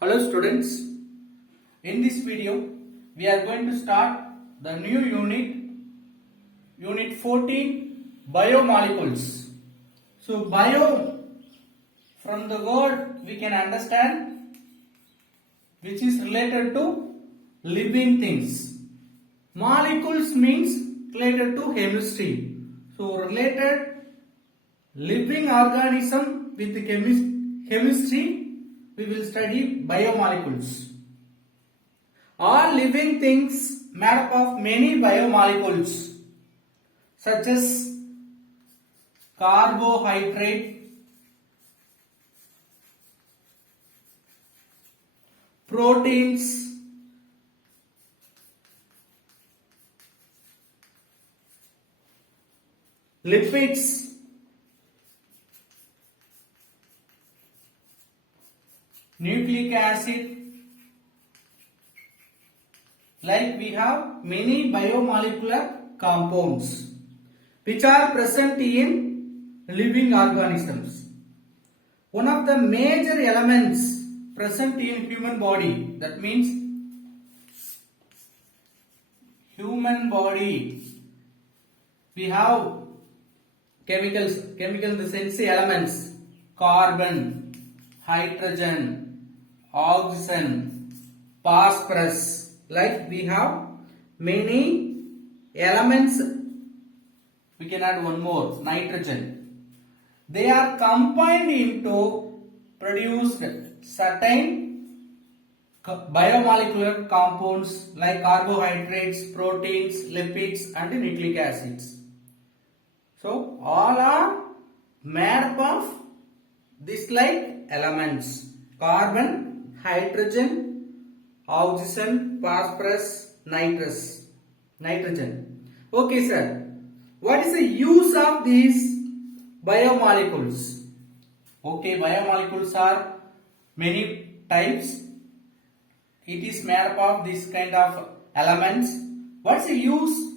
Hello students, in this video we are going to start the new unit 14, biomolecules. So bio, from the word we can understand, which is related to living things. Molecules means related to chemistry. So related living organism with chemistry, we will study biomolecules. All living things made up of many biomolecules such as carbohydrate, proteins, lipids, nucleic acid. Like we have many biomolecular compounds which are present in living organisms. One of the major elements present in human body, that means human body, we have chemical in the sense elements: carbon, hydrogen, oxygen, phosphorus. Like we have many elements, we can add one more, nitrogen. They are combined into produced certain biomolecular compounds like carbohydrates, proteins, lipids and nucleic acids. So all are made up of these like elements: carbon, hydrogen, oxygen, phosphorus, nitrogen. Okay, sir. What is the use of these biomolecules? Okay, biomolecules are many types. It is made up of this kind of elements. What is the use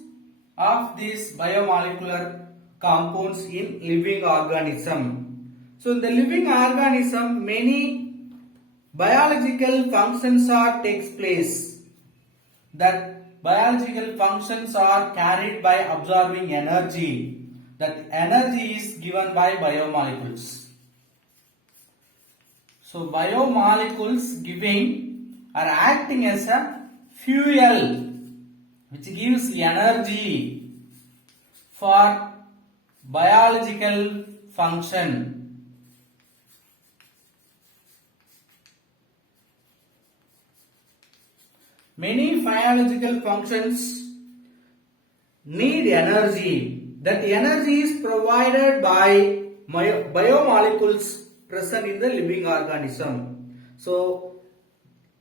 of these biomolecular compounds in living organism? So in the living organism, many biological functions takes place. That biological functions are carried by absorbing energy. That energy is given by biomolecules. So biomolecules are acting as a fuel which gives energy for biological function. Many biological functions need energy. That energy is provided by biomolecules present in the living organism. So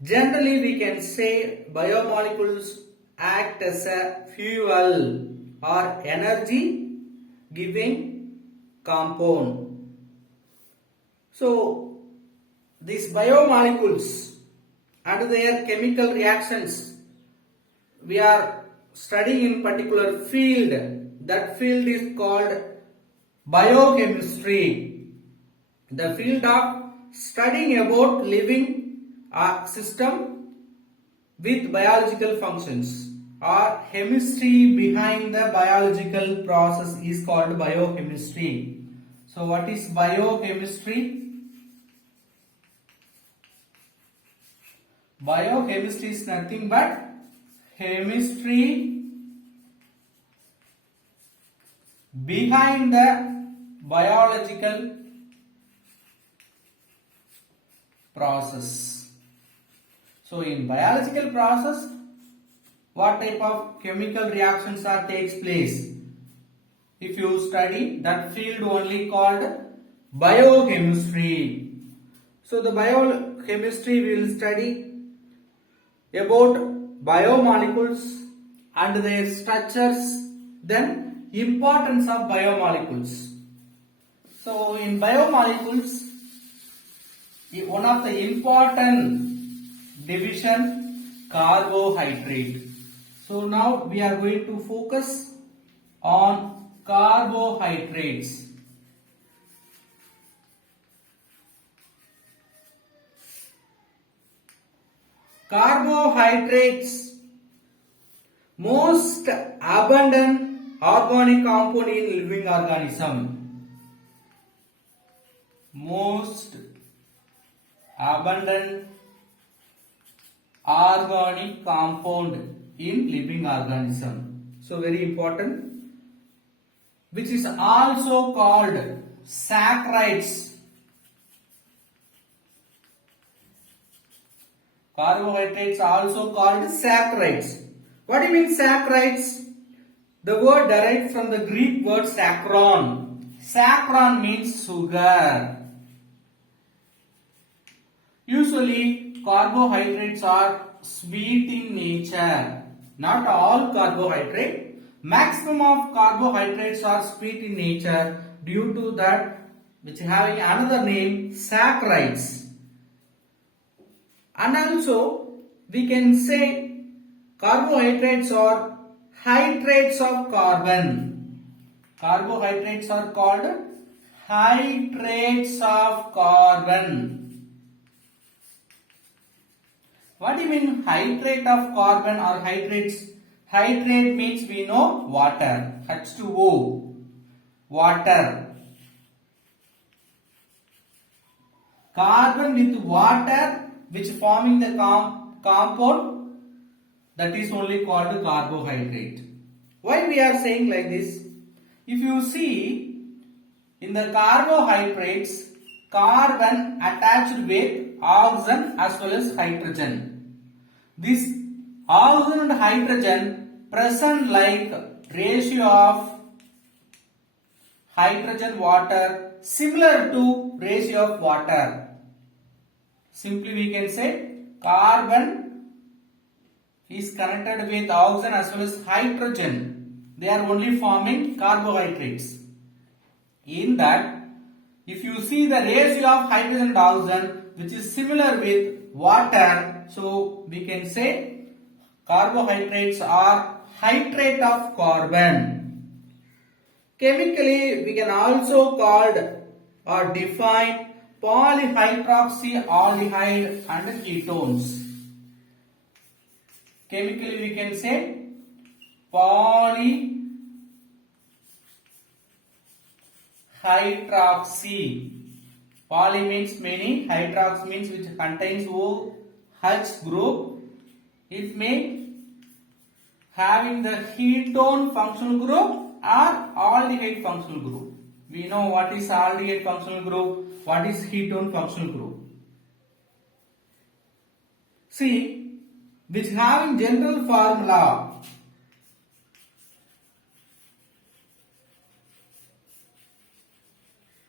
generally we can say biomolecules act as a fuel or energy giving compound. So these biomolecules and their chemical reactions, we are studying in particular field. That field is called biochemistry. The field of studying about living system with biological functions, or chemistry behind the biological process, is called biochemistry. So what is biochemistry? Biochemistry is nothing but chemistry behind the biological process. So in biological process, what type of chemical reactions takes place? If you study that field only called biochemistry. So the biochemistry will study about biomolecules and their structures, then importance of biomolecules. So in biomolecules, one of the important division, carbohydrate. So now we are going to focus on carbohydrates. Carbohydrates, most abundant organic compound in living organism. Most abundant organic compound in living organism. So very important. Which is also called saccharides. Carbohydrates also called saccharides. What do you mean saccharides? The word derived from the Greek word saccharon. Saccharon means sugar. Usually carbohydrates are sweet in nature. Not all carbohydrates. Maximum of carbohydrates are sweet in nature, due to that which having another name saccharides. And also we can say carbohydrates are hydrates of carbon. Carbohydrates are called hydrates of carbon. What do you mean hydrate of carbon or hydrates? Hydrate means we know water. H2O. Water. Carbon with water which forming the compound, that is only called carbohydrate. Why we are saying like this? If you see in the carbohydrates, carbon attached with oxygen as well as hydrogen. This oxygen and hydrogen present like ratio of hydrogen water similar to ratio of water. Simply we can say carbon is connected with oxygen as well as hydrogen. They are only forming carbohydrates. In that, if you see the ratio of hydrogen and oxygen which is similar with water, so we can say carbohydrates are hydrate of carbon. Chemically, we can also call or define polyhydroxyaldehyde and ketones. Chemically, we can say polyhydroxy. Poly means many, hydrox means which contains OH group. It may having the ketone functional group or aldehyde functional group. We know what is aldehyde functional group, what is ketone functional group. See, which having general formula.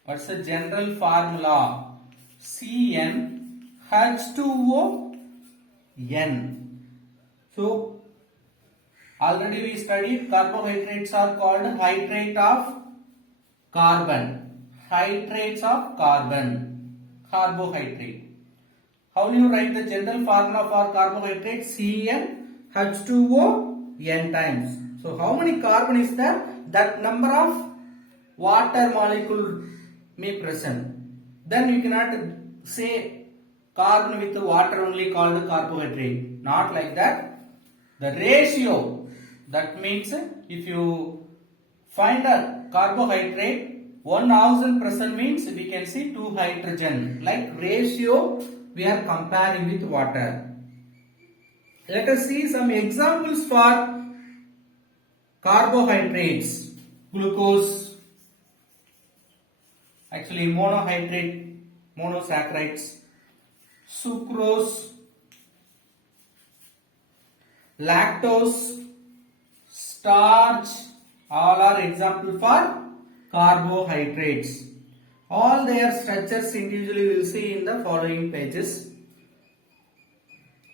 What's the general formula? CnH2O(N). So, already we studied carbohydrates are called hydrate of carbon. Hydrates of carbon. Carbohydrate. How do you write the general formula for carbohydrate? CnH2O(N) times. So, how many carbon is there? That number of water molecule may present. Then you cannot say carbon with water only called carbohydrate. Not like that. The ratio, that means if you find a carbohydrate, 1 oxygen present means we can see 2 hydrogen. Like ratio we are comparing with water. Let us see some examples for carbohydrates. Glucose, actually monohydrate, monosaccharides, sucrose, lactose, starch, all are example for carbohydrates. All their structures individually we will see in the following pages.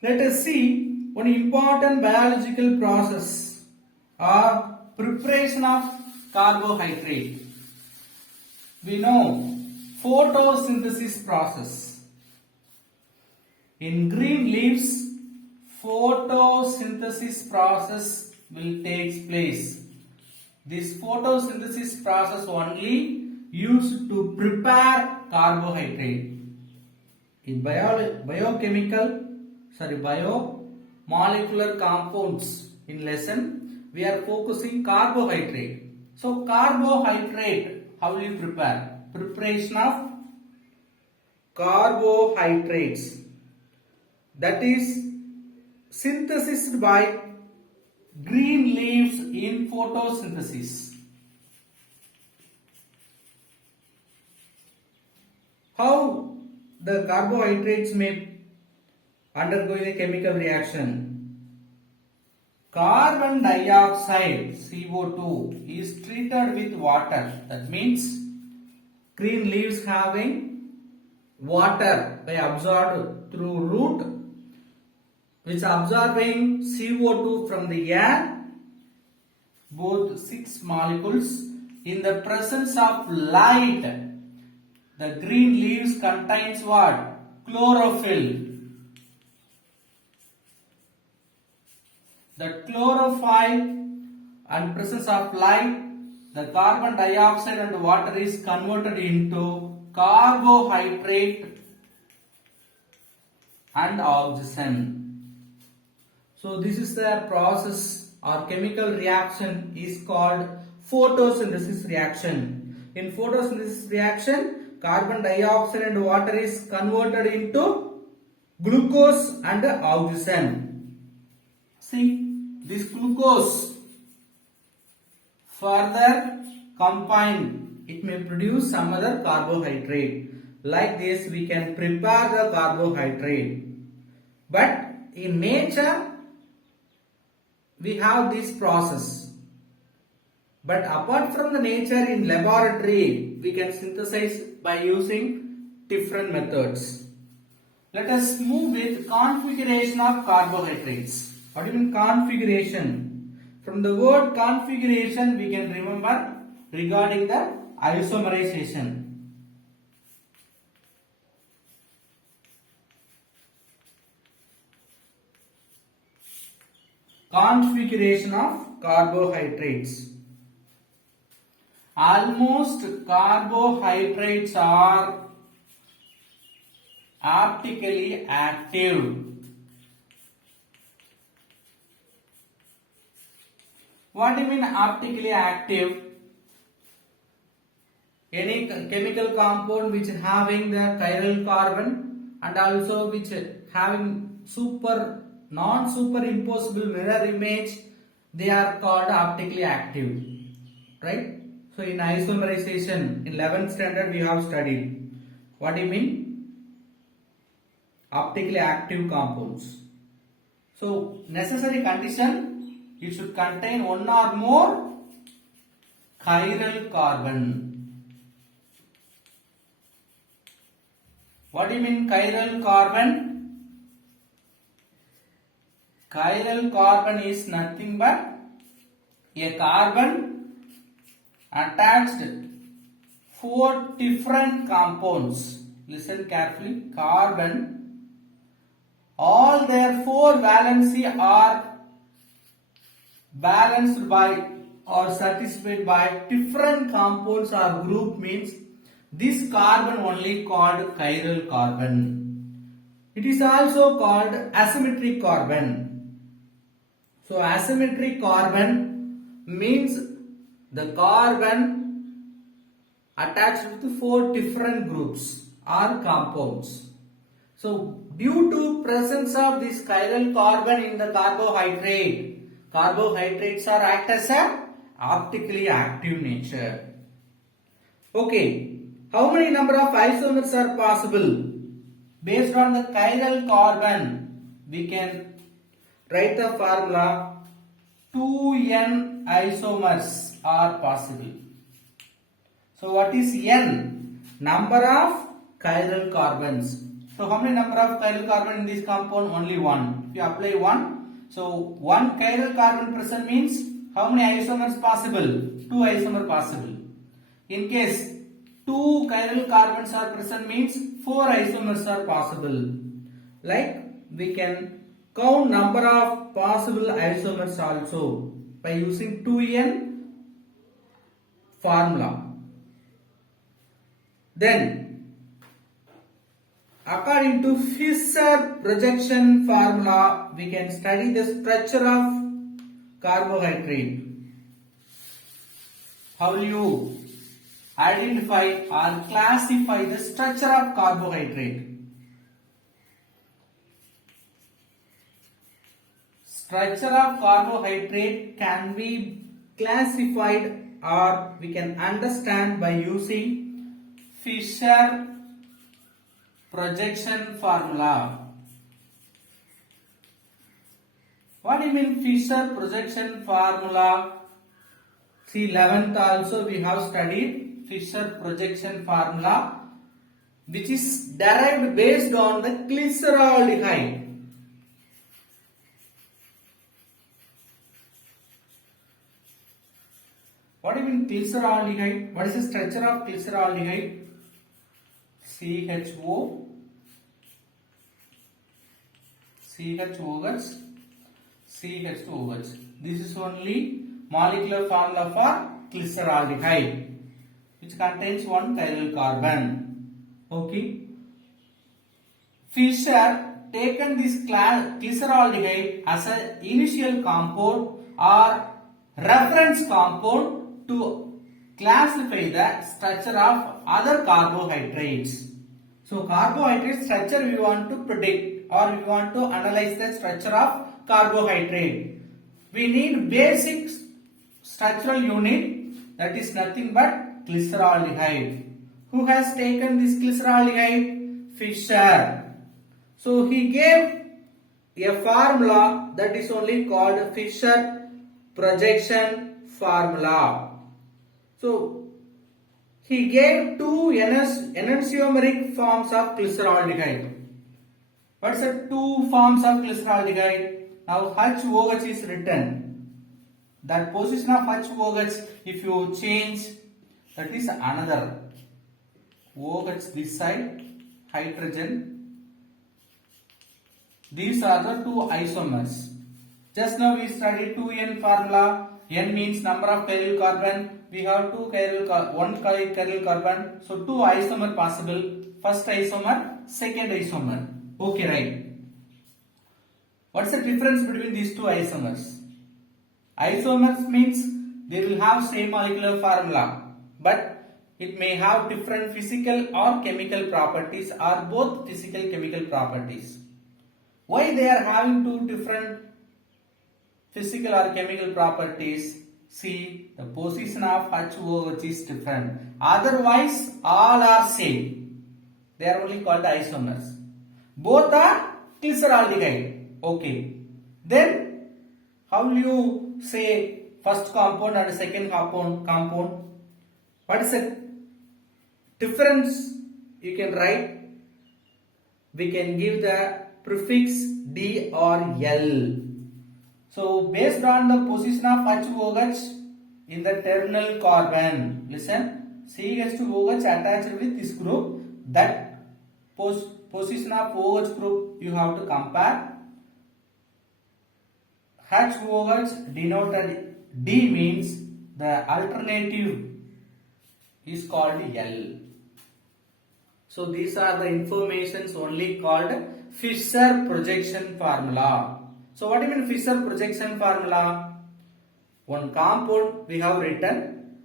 Let us see one important biological process or preparation of carbohydrate. We know photosynthesis process. In green leaves, photosynthesis process will take place. This photosynthesis process only used to prepare carbohydrate. In biochemical biomolecular compounds in lesson, we are focusing carbohydrate. So carbohydrate, how will you prepare? Preparation of carbohydrates, that is synthesized by green leaves in photosynthesis. How the carbohydrates may undergo a chemical reaction? Carbon dioxide CO2 is treated with water. That means green leaves having water by absorbed through root, which absorbing CO2 from the air, both 6 molecules. In the presence of light, the green leaves contains what? Chlorophyll. The chlorophyll and presence of light, the carbon dioxide and water is converted into carbohydrate and oxygen. So this is the process or chemical reaction is called photosynthesis reaction. In photosynthesis reaction, carbon dioxide and water is converted into glucose and oxygen. See, this glucose further combined, it may produce some other carbohydrate. Like this, we can prepare the carbohydrate. But in nature, we have this process. But apart from the nature, in laboratory, we can synthesize by using different methods. Let us move with configuration of carbohydrates. What do you mean configuration? From the word configuration, we can remember regarding the isomerization. Configuration of carbohydrates. Almost carbohydrates are optically active. What do you mean optically active? Any chemical compound which having the chiral carbon and also which having non-superimposable mirror image, they are called optically active, right? So in isomerization, in 11th standard we have studied. What do you mean? Optically active compounds. So necessary condition, it should contain one or more chiral carbon. What do you mean chiral carbon? Chiral carbon is nothing but a carbon attached 4 different compounds. Listen carefully. Carbon, all their 4 valency are balanced by or satisfied by different compounds or group, means this carbon only called chiral carbon. It is also called asymmetric carbon. So asymmetric carbon means the carbon attached with 4 different groups or compounds. So due to presence of this chiral carbon in the carbohydrate, carbohydrates are act as a optically active nature. Okay, how many number of isomers are possible? Based on the chiral carbon, we can write the formula 2n isomers are possible. So what is n? Number of chiral carbons. So how many number of chiral carbon in this compound? Only 1. If you apply 1, so 1 chiral carbon present means how many isomers possible? 2 isomers possible. In case 2 chiral carbons are present means 4 isomers are possible. Like we can count number of possible isomers also by using 2n formula. Then according to Fisher projection formula, we can study the structure of carbohydrate. How will you identify or classify the structure of carbohydrate? Structure of carbohydrate can be classified or we can understand by using Fisher projection formula. What do you mean Fisher projection formula? See, 11th also we have studied Fisher projection formula, which is derived based on the glyceraldehyde. What do you mean glyceraldehyde? What is the structure of glyceraldehyde? CHO, CHOH, CH2OH. This is only molecular formula for glyceraldehyde, which contains one chiral carbon. Okay. Fisher taken this glyceraldehyde as an initial compound or reference compound to classify the structure of other carbohydrates. So carbohydrate structure we want to predict or we want to analyze the structure of carbohydrate. We need basic structural unit, that is nothing but glyceraldehyde. Who has taken this glyceraldehyde? Fisher. So he gave a formula that is only called Fisher projection formula. So he gave two enantiomeric forms of glyceraldehyde. What is the two forms of glyceraldehyde? Now HOH is written. That position of HOH, if you change, that is another. OH this side, hydrogen. These are the two isomers. Just now we studied 2N formula. N means number of chiral carbon. We have one chiral carbon. So two isomer possible. First isomer, second isomer. Okay, right. What's the difference between these two isomers? Isomers means they will have same molecular formula, but it may have different physical or chemical properties or both physical chemical properties. Why they are having two different physical or chemical properties? See, the position of HOH is different. Otherwise, all are same. They are only called isomers. Both are glyceraldehyde. Okay. Then, how will you say first compound and second compound? What is the difference? You can write. We can give the prefix D or L. So based on the position of HOH in the terminal carbon, listen, CH2OH attached with this group, that position of OH group you have to compare. HOH denoted D means the alternative is called L. So these are the informations only called Fisher projection formula. So what do you mean Fisher projection formula? One compound we have written.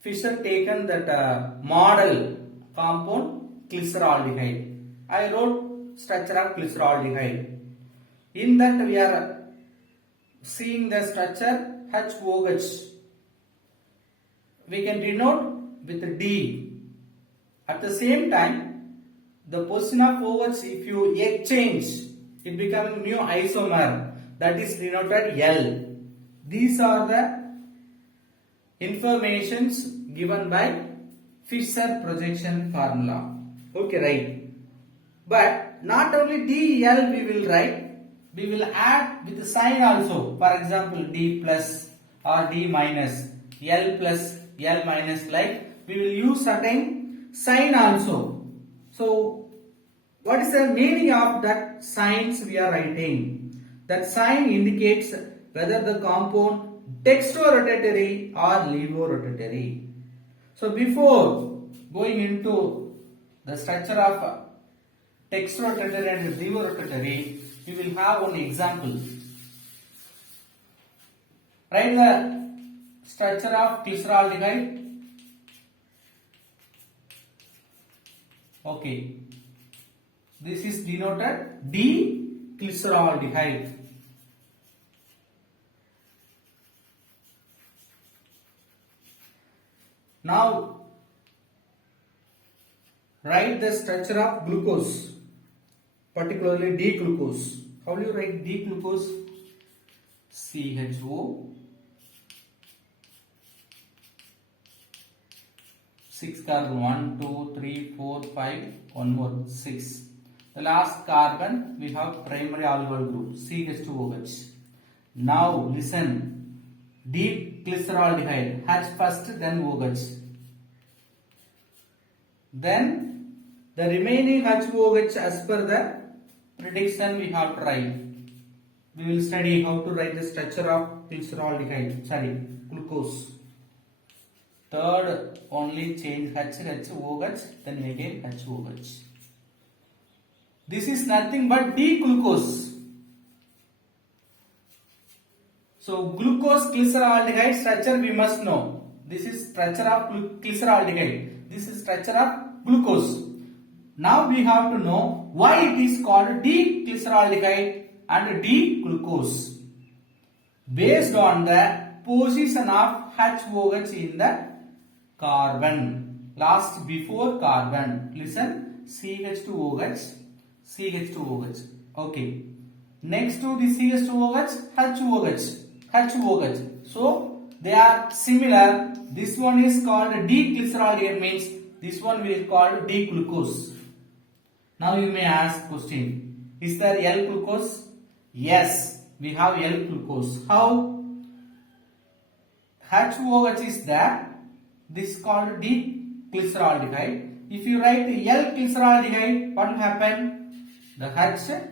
Fisher taken that model compound glyceraldehyde. I wrote structure of glyceraldehyde. In that we are seeing the structure HOH. We can denote with D. At the same time, the position of OH, if you exchange, it becomes new isomer, that is denoted L. These are the informations given by Fisher projection formula. Okay, right. But not only D, L we will write, we will add with the sign also. For example, D plus or D minus, L plus, L minus, like we will use certain sign also. So what is the meaning of that signs we are writing? That sign indicates whether the compound dextrorotatory or levorotatory. So before going into the structure of text rotatory and levo rotatory, we will have one example. Write the structure of glyceraldehyde. Okay, this is denoted D-glyceraldehyde. Now write the structure of glucose, particularly D-glucose. How do you write D-glucose? CHO 6 carbon 1, 2, 3, 4, 5, one more 6. The last carbon we have primary alcohol group CH2OH. Now listen, D-glyceraldehyde H first, then OH. Then the remaining HOH as per the prediction we have to write. We will study how to write the structure of glyceraldehyde, glucose. Third, only change HOH, then again HOH. This is nothing but D-glucose. So, glucose glyceraldehyde structure we must know. This is structure of glyceraldehyde. This is structure of glucose. Now we have to know why it is called D-glyceraldehyde and D-glucose. Based on the position of HOH in the carbon. Last before carbon. Listen, CH2OH, CH2OH. Okay. Next to the CH2OH, HOH. So they are similar. This one is called D-glyceraldehyde, means this one will be called D-glucose. Now you may ask question, is there L-glucose? Yes, we have L-glucose. How? HOH is there. This is called D-glyceraldehyde. If you write L-glyceraldehyde, what will happen? The HOH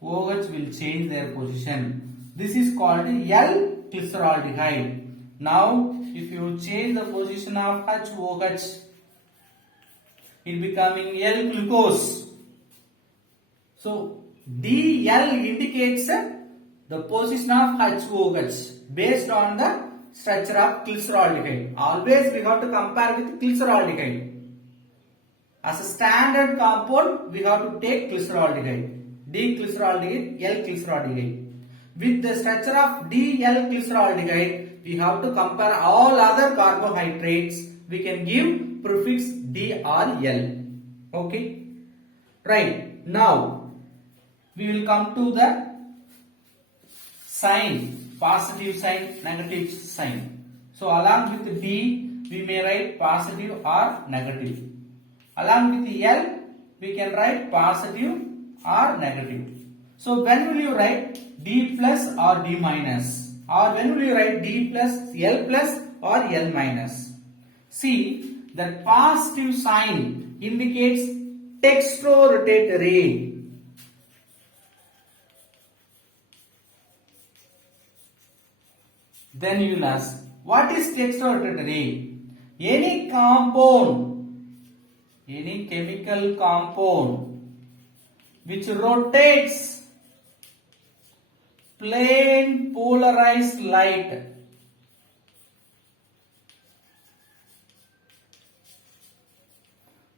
will change their position. This is called L-glyceraldehyde. Now, if you change the position of HOH, it becoming L-glucose. So, DL indicates the position of HOH based on the structure of glyceraldehyde. Always we have to compare with glyceraldehyde. As a standard compound, we have to take glyceraldehyde. D-glyceraldehyde, L-glyceraldehyde. With the structure of D-L-glyceraldehyde, we have to compare all other carbohydrates. We can give prefix D or L. Okay. Right. Now, we will come to the sign. Positive sign, negative sign. So along with D, we may write positive or negative. Along with L, we can write positive or negative. So when will you write D plus or D minus? Or when will you write D plus, L plus or L minus? See, that positive sign indicates dextrorotatory. Then you will ask, what is dextrorotatory? Any compound, any chemical compound which rotates plane polarized light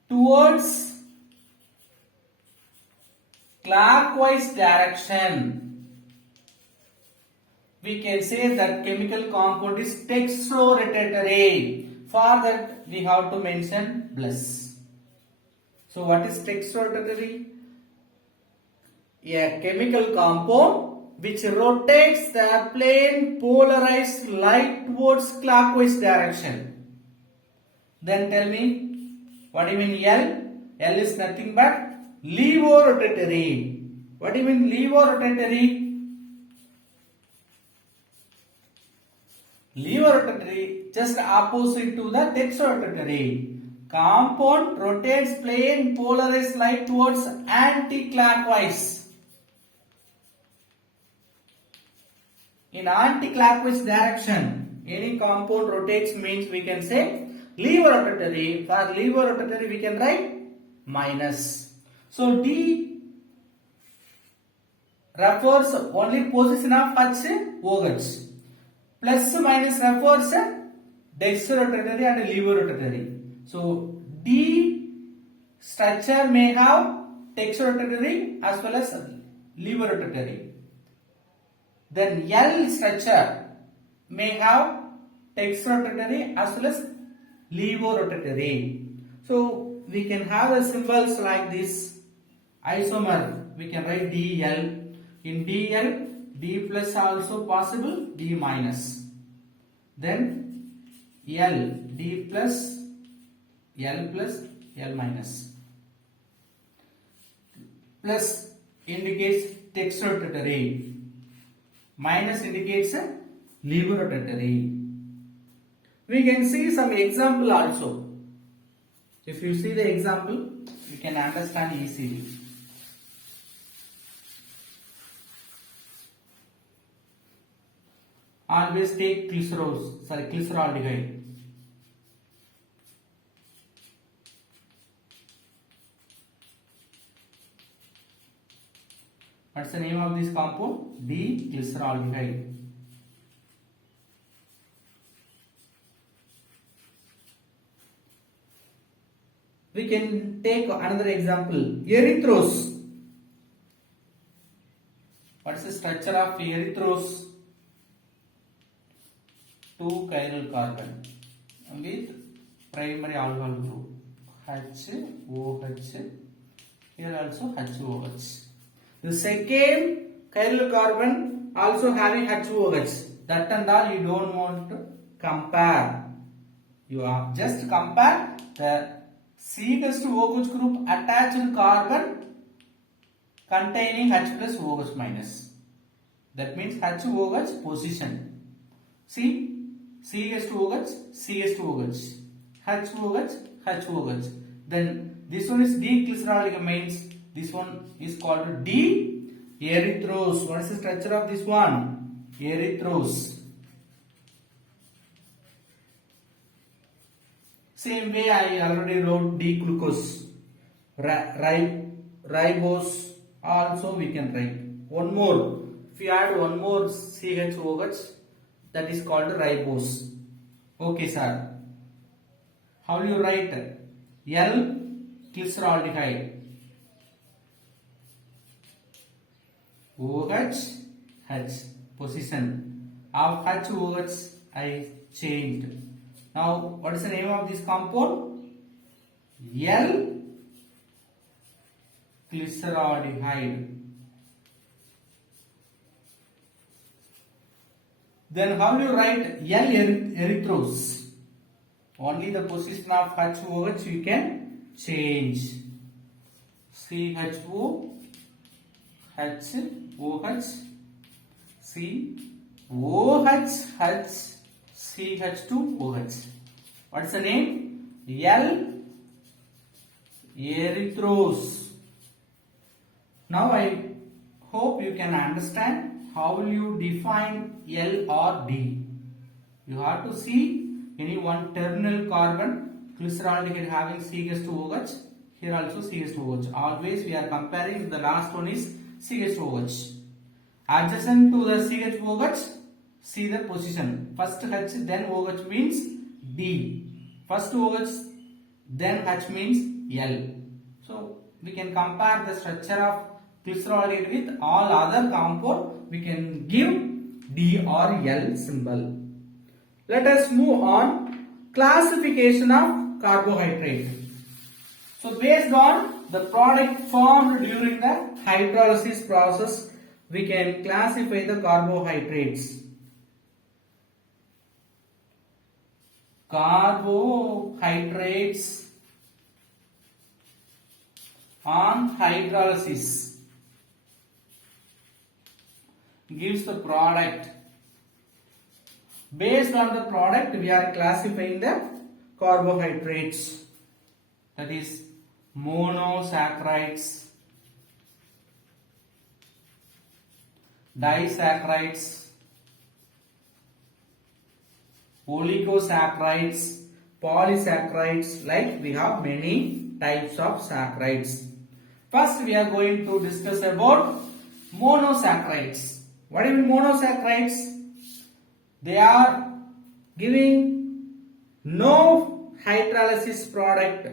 towards clockwise direction, we can say that chemical compound is dextrorotatory. For that we have to mention plus. So what is dextrorotatory? A chemical compound which rotates the plane polarized light towards clockwise direction. Then tell me, what do you mean L? L is nothing but levorotatory. What do you mean levorotatory? Levorotatory just opposite to the dextrorotatory. Compound rotates plane polarized light towards anti-clockwise. In anti-clockwise direction, any compound rotates means we can say levorotatory. For levorotatory we can write minus. So D refers only position of HOH. Plus minus refers dextrorotatory and levorotatory. So D structure may have dextrorotatory as well as levorotatory. Then L structure may have dextrorotatory as well as levorotatory. So we can have the symbols like this. Isomer, we can write DL. In DL, D plus also possible, D minus. Then L, D plus, L plus, L minus. Plus indicates dextrorotatory. Minus indicates levorotatory. We can see some example also. If you see the example, you can understand easily. Always take glyceraldehyde. What's the name of this compound? D-glyceraldehyde. We can take another example. Erythrose. What is the structure of erythrose? 2 chiral carbon with primary alcohol group HOH. Here also HOH. The second chiral carbon also having HOH. That and all you don't want to compare. You are just compare the CH2OH group attached carbon containing H plus OH minus. That means HOH position. See, CH2OH, CH2OH, HOH, HOH. Then this one is D-glyceraldehyde means this one is called D-erythrose. What is the structure of this one? Erythrose. Same way I already wrote D-glucose. Ribose also we can write. One more. If you add one more CHOH, that is called ribose. Okay, sir. How do you write? L-glyceraldehyde. OH, H. Position of HOH I changed. Now, what is the name of this compound? L-glyceraldehyde. Then how do you write L-erythrose? Only the position of HOH you can change. CHO, HOH, COH, CH2OH. What is the name? L-erythrose. Now I hope you can understand how will you define L or D. You have to see any one terminal carbon glyceraldehyde having CH2OH. Here also CH2OH. Always we are comparing. The last one is CH2OH. Adjacent to the CH2OH, see the position. First H, then OH means D. First OH, then H means L. So we can compare the structure of glyceraldehyde with all other compound. We can give D or L symbol. Let us move on. Classification of carbohydrate. So based on the product formed during the hydrolysis process, we can classify the carbohydrates. Carbohydrates on hydrolysis gives the product. Based on the product, we are classifying the carbohydrates. That is monosaccharides, disaccharides, oligosaccharides, polysaccharides. Like we have many types of saccharides. First, we are going to discuss about monosaccharides. What do you mean monosaccharides? They are giving no hydrolysis product,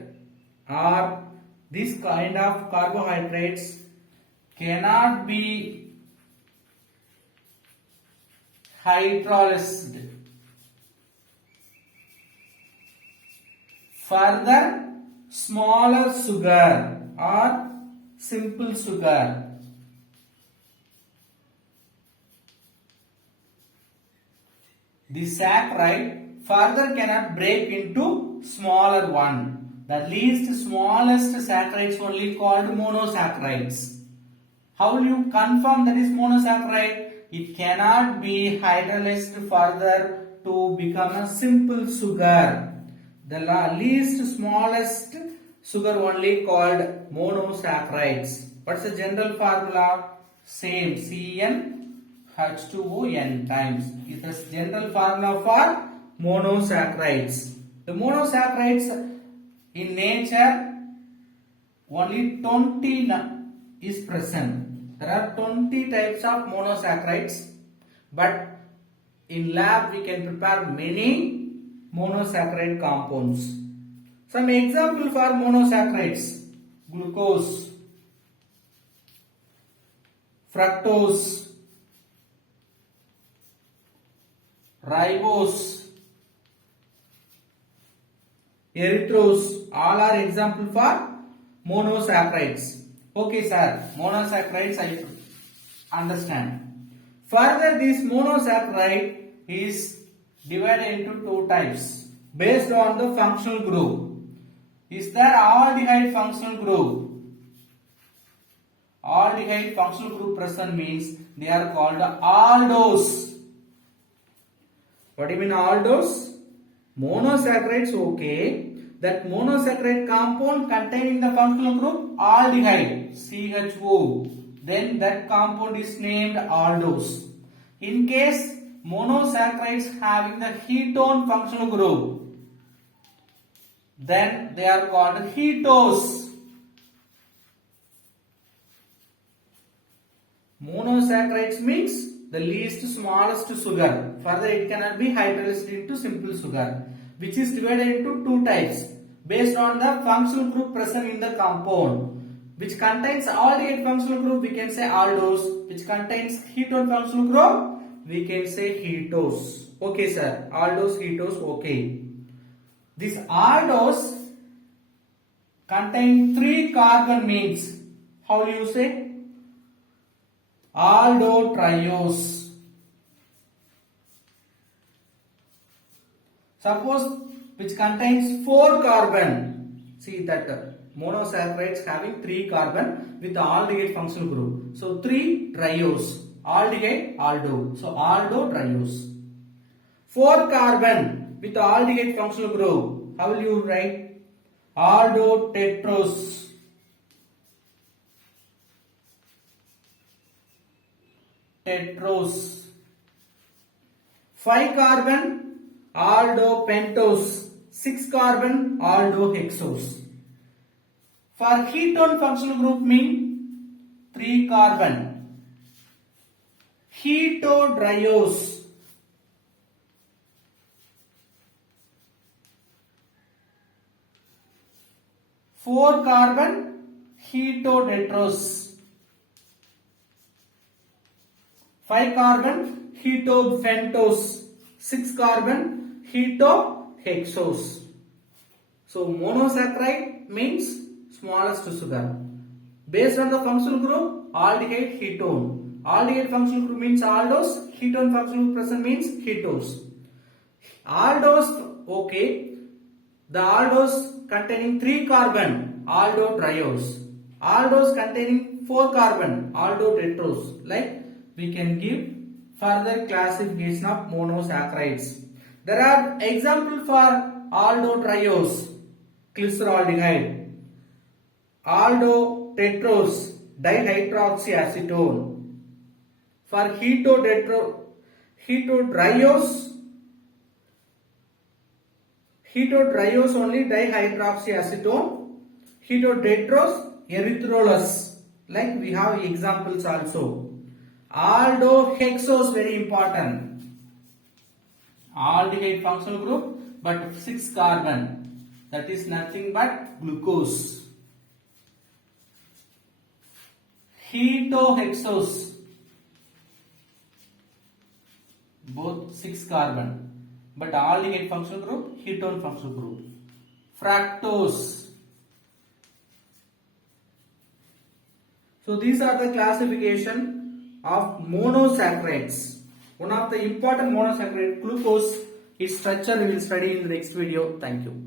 or this kind of carbohydrates cannot be hydrolyzed. Further, smaller sugar or simple sugar. The saccharide further cannot break into smaller one. The least smallest saccharides only called monosaccharides. How will you confirm that is monosaccharide? It cannot be hydrolyzed further to become a simple sugar. The least smallest sugar only called monosaccharides. What's the general formula? Same, CnH2ON times. It is general formula for monosaccharides. The monosaccharides in nature only 20 is present. There are 20 types of monosaccharides, but in lab we can prepare many monosaccharide compounds. Some example for monosaccharides: glucose, fructose, ribose, erythrose, all are example for monosaccharides. Okay sir, monosaccharides I understand. Further, this monosaccharide is divided into two types based on the functional group. Is there aldehyde functional group? Aldehyde functional group present means they are called aldose. What do you mean aldose? Monosaccharides, okay. That monosaccharide compound containing the functional group aldehyde, CHO. Then that compound is named aldose. In case monosaccharides having the ketone functional group, then they are called ketose. Monosaccharides means the least smallest sugar. Further, it cannot be hydrolyzed into simple sugar, which is divided into two types based on the functional group present in the compound. Which contains aldehyde functional group, we can say aldose. Which contains ketone functional group, we can say ketose. Okay sir, aldose, ketose, okay. This aldose contain 3 carbon means, how do you say? Aldotriose. Suppose which contains 4 carbon. See that monosaccharides having 3 carbon with the aldehyde functional group. So 3 triose. Aldehyde, aldo. So aldotriose. 4 carbon with the aldehyde functional group. How will you write? Aldotetrose. Tetrose. 5 carbon aldopentose. 6 carbon aldohexose. For ketone functional group mean 3 carbon ketodriose. 4 carbon ketotetrose. 5 carbon ketopentose. 6 carbon ketohexose. So monosaccharide means smallest sugar. Based on the functional group, aldehyde, ketone. Aldehyde functional group means aldose. Ketone functional group present means ketose. Aldose, okay. The aldose containing 3 carbon, aldotriose. Aldose containing 4 carbon, aldotetrose. Like we can give further classification of monosaccharides. There are examples for aldotriose, glyceraldehyde, aldotetrose, dihydroxyacetone. For ketodriose only dihydroxyacetone, ketotetrose erythrolase. Like we have examples also. Aldohexose very important. Aldehyde functional group, but 6 carbon. That is nothing but glucose. Ketohexose. Both 6 carbon, but aldehyde functional group, ketone functional group. Fructose. So these are the classification of monosaccharides. One of the important monosaccharide, glucose, its structure we will study in the next video. Thank you.